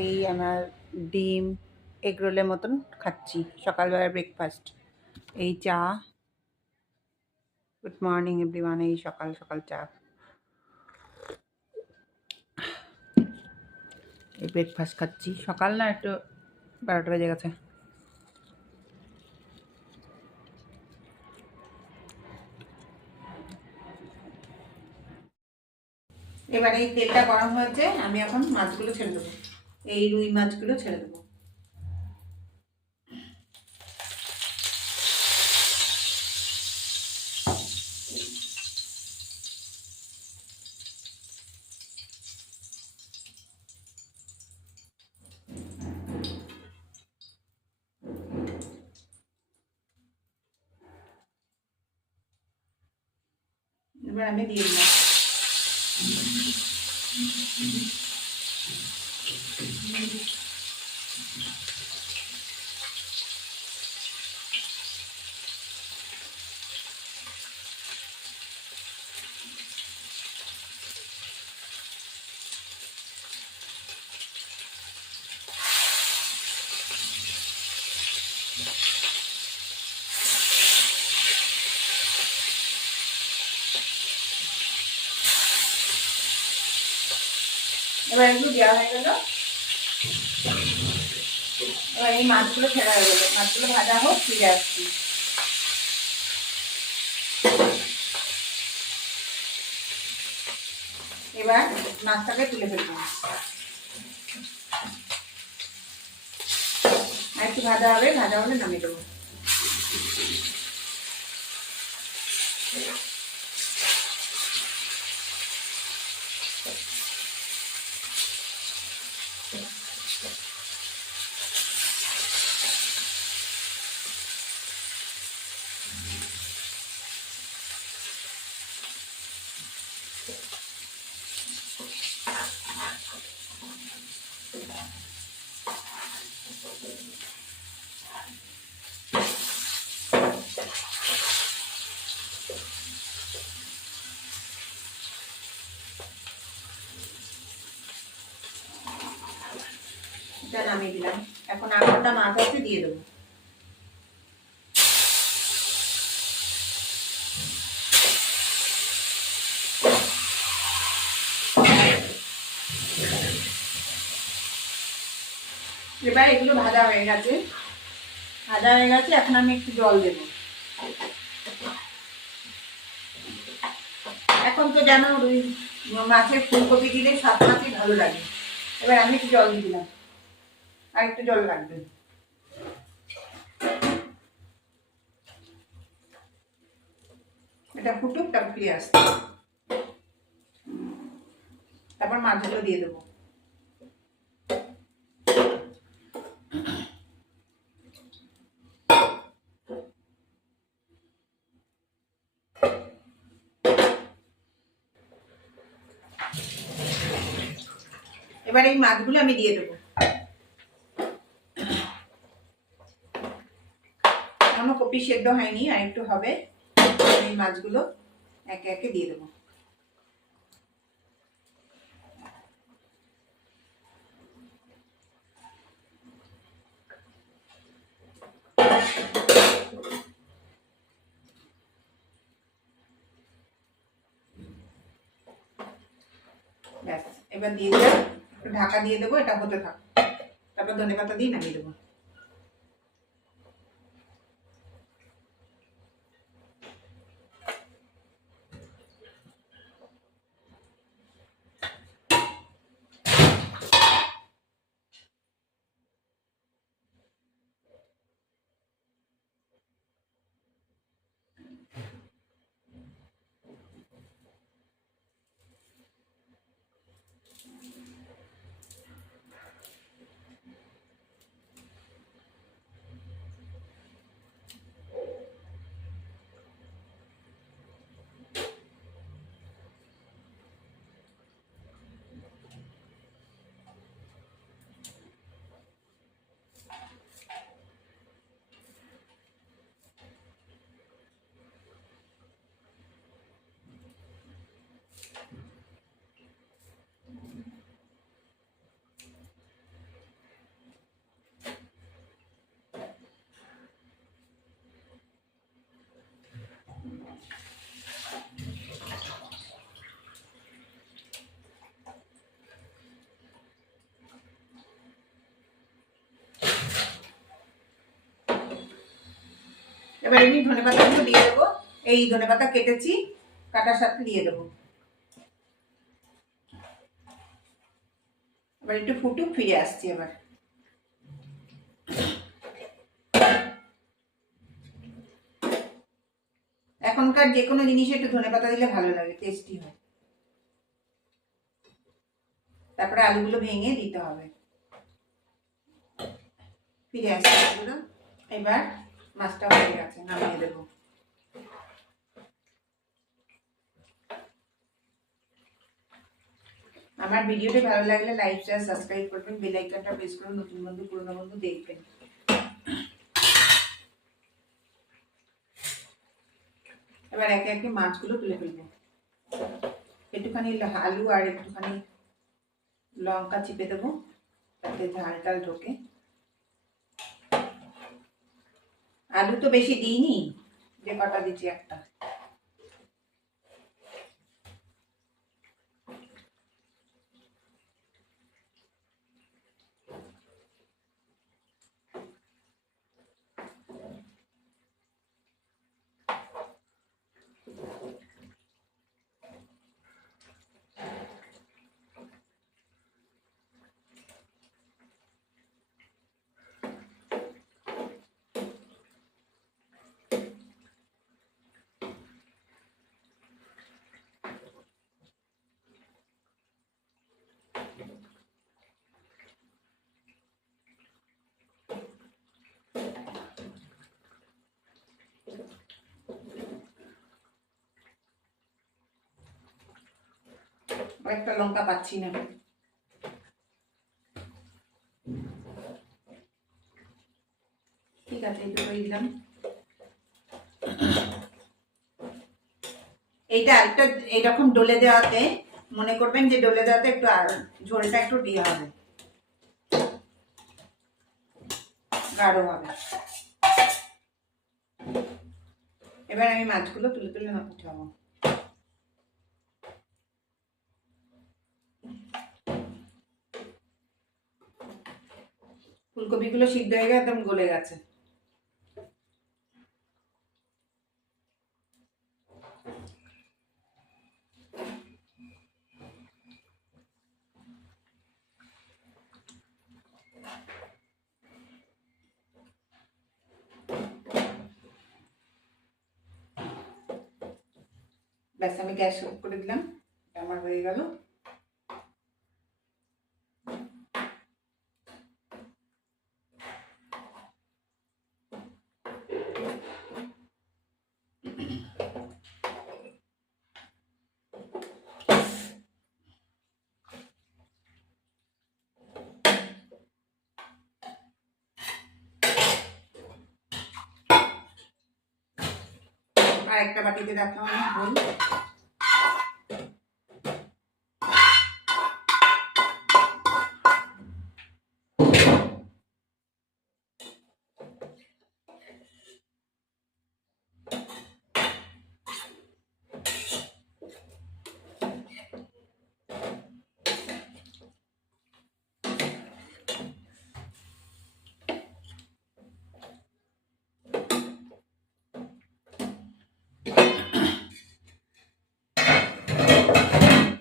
এই আমার ডিম এগরোলের মতন খাচ্ছি সকালবেলার ব্রেকফাস্ট। এই চা। Good morning everyone. এই সকাল সকাল চা, এই ব্রেকফাস্ট খাচ্ছি। সকাল না, একটু 12টা বেজে গেছে। এবার এই তেলটা গরম হয়েছে, আমি এখন মাছগুলো ছেড়ে দেবো। এই রুই মাছগুলো ছেড়ে দেবো। এবার আমি দিয়ে দিলাম। এবার এগুলো দেওয়া হয়ে গেল। এবার এই মাছগুলো ফেলা হয়ে গেলো, মাছগুলো ভাজা হোক, ফিরে আসছি। এবার মাছটাকে তুলে ফেলবো। আর একটু ভাজা হবে, ভাজা হলে নামিয়ে দেবো। এটা নামিয়ে দিলাম। এখন আটটা মাছ আছে, দিয়ে দেবো। এবার এগুলো ভাজা হয়ে গেছে, এখন আমি একটু জল দেব। এখন তো জানো রুই মাছের ফুলকপি দিলে সব মাছই ভালো লাগে। এবার আমি একটু জল দিয়ে দিলাম, আর একটু জল লাগবে। এটা ফুটুক, তারপর ফিরে আসছে। তারপর মাছগুলো দিয়ে দেবো। এবার এই মাছগুলো আমি দিয়ে দেবো। এখনো কপি সেদ্ধ হয়নি, আর একটু হবে। এই মাছগুলো একে একে দিয়ে দেবো। ব্যাস, এবার দিয়ে দিলাম। একটু ঢাকা দিয়ে দেবো, এটা হতে থাক। তারপর ধনেপাতা দিয়ে নামিয়ে দেবো। এবার এমনি ধনেপাতাগুলো দিয়ে দেবো। এই ধনেপাতা কেটেছি, কাটার সাথে দিয়ে দেবো। এবার একটু ফুটুক, ফিরে আসছি এবার। এখনকার যে কোনো জিনিসে একটু ধনেপাতা দিলে ভালো লাগে, টেস্টি হয়। তারপরে আলুগুলো ভেঙে দিতে হবে। ফিরে আসছি আলুগুলো। এবার মাছটা হয়ে গেছে, নামিয়ে দেবো। আমার ভিডিওটি ভালো লাগলে লাইক শেয়ার সাবস্ক্রাইব করবেন, বেল আইকনটা প্রেস করুন। নতুন বন্ধু পুরনো বন্ধু দেখবেন। এবার একে একে মাছগুলো তুলে ফেলবো। একটুখানি আলু আর একটুখানি লঙ্কা চিপে দেবো, তাতে ঝাল টাল ঢোকে। আলু তো বেশি দিইনি, যে কটা দিচ্ছি একটা। একটা লঙ্কা পাচ্ছি না। ঠিক আছে, এইটুকুই দিলাম। এইটা একটা এইরকম ডলে দেওয়াতে মনে করবেন যে ডলে দেওয়াতে একটু ঝোলটা একটু দিয়ে হবে, গাঢ় হবে। এবার আমি মাছগুলো তুলে তুলে উঠাবো। ফুলকপিগুলো সিদ্ধ হয়ে গেছে, একদম গলে গেছে। ব্যাস, আমি গ্যাস অফ করে দিলাম। আমার হয়ে গেল। আর একটা বাটিতে রাখলাম আমি ঝোল।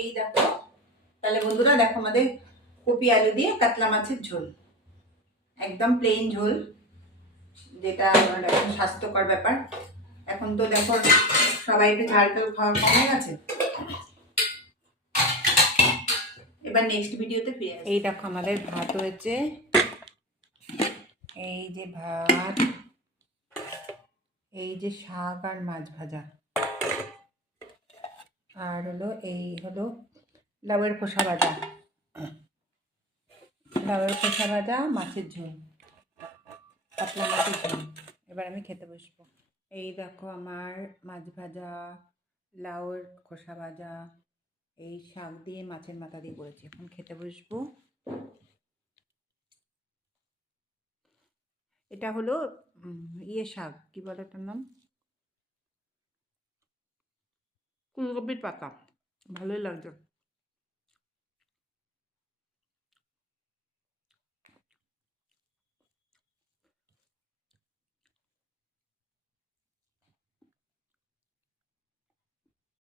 এই দেখো, তাহলে বন্ধুরা দেখো, আমাদের কপি আলু দিয়ে কাতলা মাছের ঝোল, একদম প্লেন ঝোল, যেটা এখন স্বাস্থ্যকর ব্যাপার। এখন তো দেখো সবাই একটু ঝাল টাল খাওয়া কমে গেছে। এবার নেক্সট ভিডিওতে ফিরে আসি। এই দেখো আমাদের ভাত হয়েছে, এই যে ভাত, এই যে শাক আর মাছ ভাজা, আর হলো এই হলো লাউয়ের খোসা ভাজা, লাউয়ের খোসা ভাজা, মাছের ঝোল, কাতলা মাছের ঝোল। এবার আমি খেতে বসবো। এই দেখো আমার মাছ ভাজা, লাউয়ের খোসা ভাজা, এই শাক দিয়ে মাছের মাথা দিয়ে করেছি। এখন খেতে বসবো। এটা হলো ইয়ে শাক, কি বলে এটার নাম, ফুলকপির পাতা। ভালোই লাগছে।